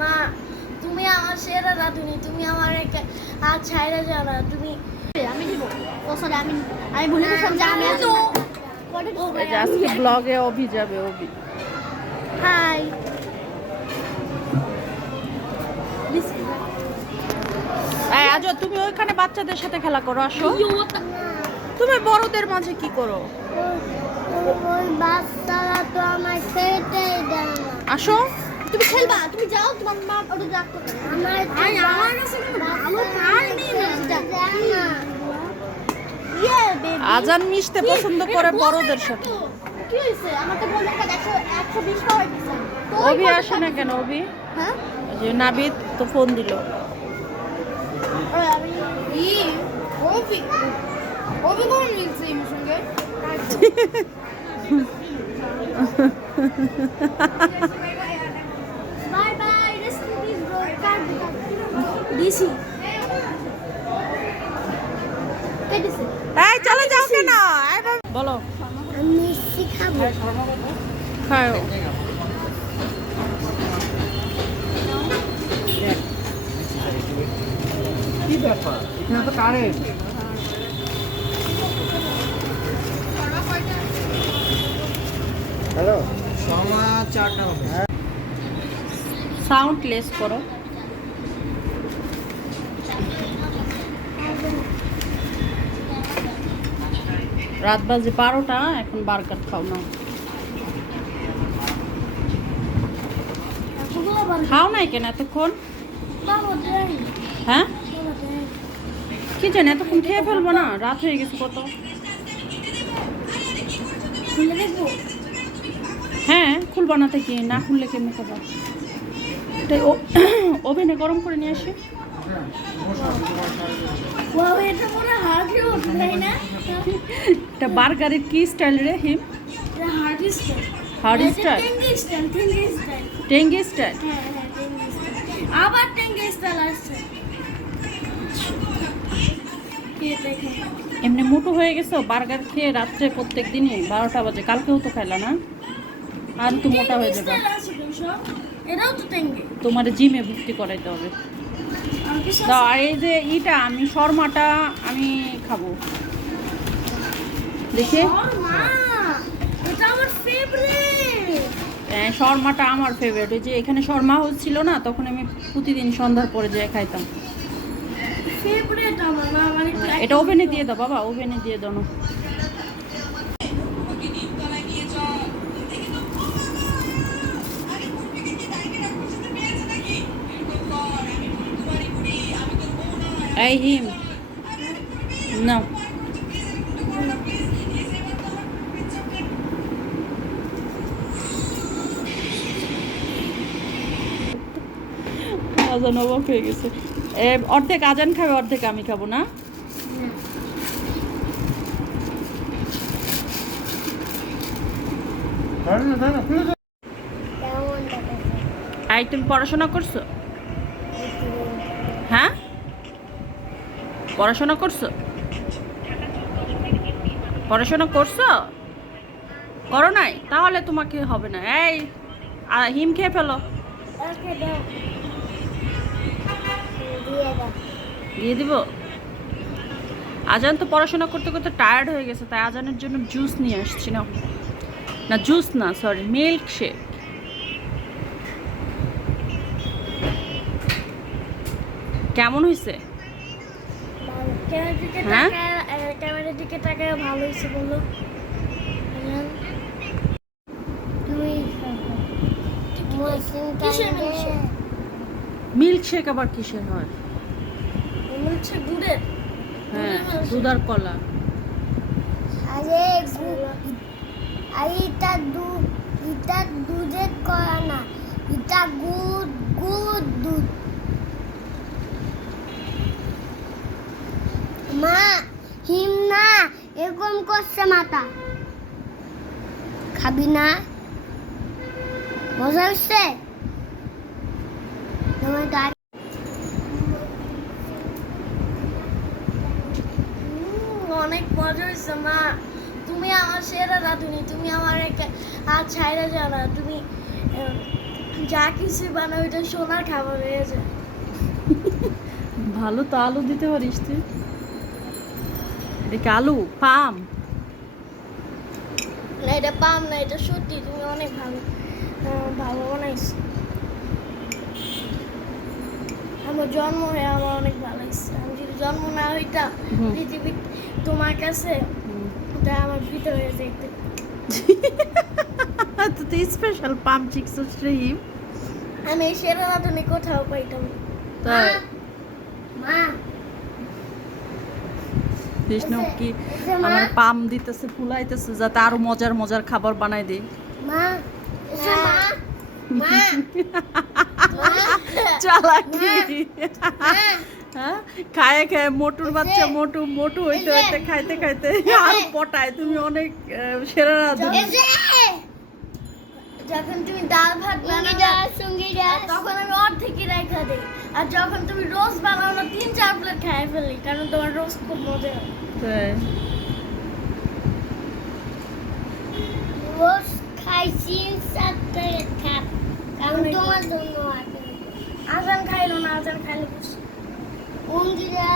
মা তুমি আমার সেরা রাধুনি তুমি আমার একটা হাত যাও না তুমি আমি দিব ও সরি আমি আমি ভুলে গেছিলাম যে আমি যে আজকে ব্লগে অভি যাবে অভি। হাই তুমি ওইখানে বাচ্চাদের সাথে খেলা করো আসো। তুমি বড়দের মাঝে কি করো? তো আসো। তুমি খেলবা তুমি যাও তোমার মা ওটা আমার আমার কাছে ভালো প্রাণ নেই না। ইয়ে বেবি। আজান মিশতে পছন্দ করে বড়দের সাথে। কি হয়েছে আমার তো বলতে একটা একশো একশো বিশ পাওয়ার দিচ্ছে তো ওই অভি আসে না কেন অভি? হ্যাঁ? যে নাবিদ তো ফোন দিল। ই কোন মিলছে সঙ্গে? দিছি। এই চলে যাও কেন? বলো। আমি শিখাবো খাও। কি ব্যাপার? তো কারেন্ট হ্যালো। সময় চারটা হবে। সাউন্ড লেস করো। রাত বাজে বারোটা, এখন বার্গার খাও না। খাও নাই কেন এতক্ষণ? হ্যাঁ? কি জানি, এতক্ষণ খেয়ে ফেলব না? রাত হয়ে গেছে কত? হ্যাঁ খুলবা না থেকে না খুললে কেমনি খাবা তাই ওভেনে গরম করে নিয়ে আসি। এটা বার্গারের কি স্টাইল রে হিম? এটা হার্ডি স্টাইল। স্টাইল? টেঙ্গি আবার টেঙ্গি আসছে। এমনি মোটো হয়ে গেছো বার্গার খেয়ে রাত্রে প্রত্যেক দিনই বারোটা বাজে কালকেও তো খাইলা না? আর তো মোটা হয়ে যাবে। তোমার জিমে ভর্তি করাইতে হবে। দাও আর এই যে ইটা আমি শর্মাটা আমি খাব। দেখে। হ্যাঁ, শর্মাটা আমার ফেভারিট ওই যে এখানে শর্মা হচ্ছিল না তখন আমি প্রতিদিন সন্ধ্যার পরে যেয়ে খাইতাম। মানে এটা ওভেনে দিয়ে দাও বাবা ওভেনে দিয়ে দাও না। এই হিম। না আজান অবাক হয়ে গেছে। এ, অর্ধেক আজান খাবে অর্ধেক আমি খাব না? কারেন্ট না না খুলে দাও। কেমন দেখাচ্ছে আই তুমি পড়াশোনা করছ হ্যাঁ পড়াশোনা করছ? পড়াশোনা করছ? করো নাই? তাহলে তোমাকে হবে না। এই হিম খেয়ে ফেলো। দিয়ে দিব। আজান তো পড়াশোনা করতে করতে টায়ার্ড হয়ে গেছে, তাই আজানের জন্য জুস নিয়ে আসছি না না জুস না সরি মিল্ক শেক কেমন হয়েছে হ্যাঁ? ক্যামেরার দিকে তাকায় ভালো হয়েছে বলো। আজান, তুমি কিসের মিল্কশেক আবার কিসের হয়? মিল্কশেক দুধের? হ্যাঁ দুধ আর কলা। আরে আরে এটা দুধ এটা দুধের করা না এটা গুড় গুড় দুধ। মা হিম না এরকম করছে মাথা। খাবি না? মজা হচ্ছে? তোমার গাড়ি অনেক মজা হয়েছে মা। তুমি আমার সেরা রাঁধুনি তুমি আমার হাত ছাইরা যাও না। তুমি যা কিছু বানাই ওইটা সোনার খাবার হয়ে যায়। ভালো তো আলু দিতে পারিস তুই। এটা আলু পাম। না এটা পাম না এটা সত্যি তুমি অনেক ভালো। ভালো বানাইছো। আমার জন্ম হয়ে আমার অনেক ভালো লাগছে। আমি যদি জন্ম না হইতাম পৃথিবী তোমার কাছে ওটা আমার ভিতরে হয়ে যেতে তো তুই স্পেশাল পাম চিক্স স্ট্রিম আমি সেরা রাঁধুনি কোথাও পাইতাম। মা। বিষ্ণু কি আমার পাম দিতেছে ফুলাইতেছে যাতে আরও মজার মজার খাবার বানাই দিই। মা এসে মা মা মা চালাকি হ্যাঁ? খায় খায় মোটুর বাচ্চা মোটু মোটু হইতে হইতে খাইতে খাইতে আর পটায় তুমি অনেক সেরা রাঁধুনি যখন তুমি ডাল ভাত বানাও তখন আমি অর্ধেকই রেখা দিই। আর যখন তুমি রোজ বানাও না তিন চার প্লেট খাই ফেলি কারণ তোমার রোজ খুব মজা হয়। রোজ খাইছি সাতটা খাপ কারণ তোমার জন্য আজান খাইলো না আজান খাইলো অঙ্গিরা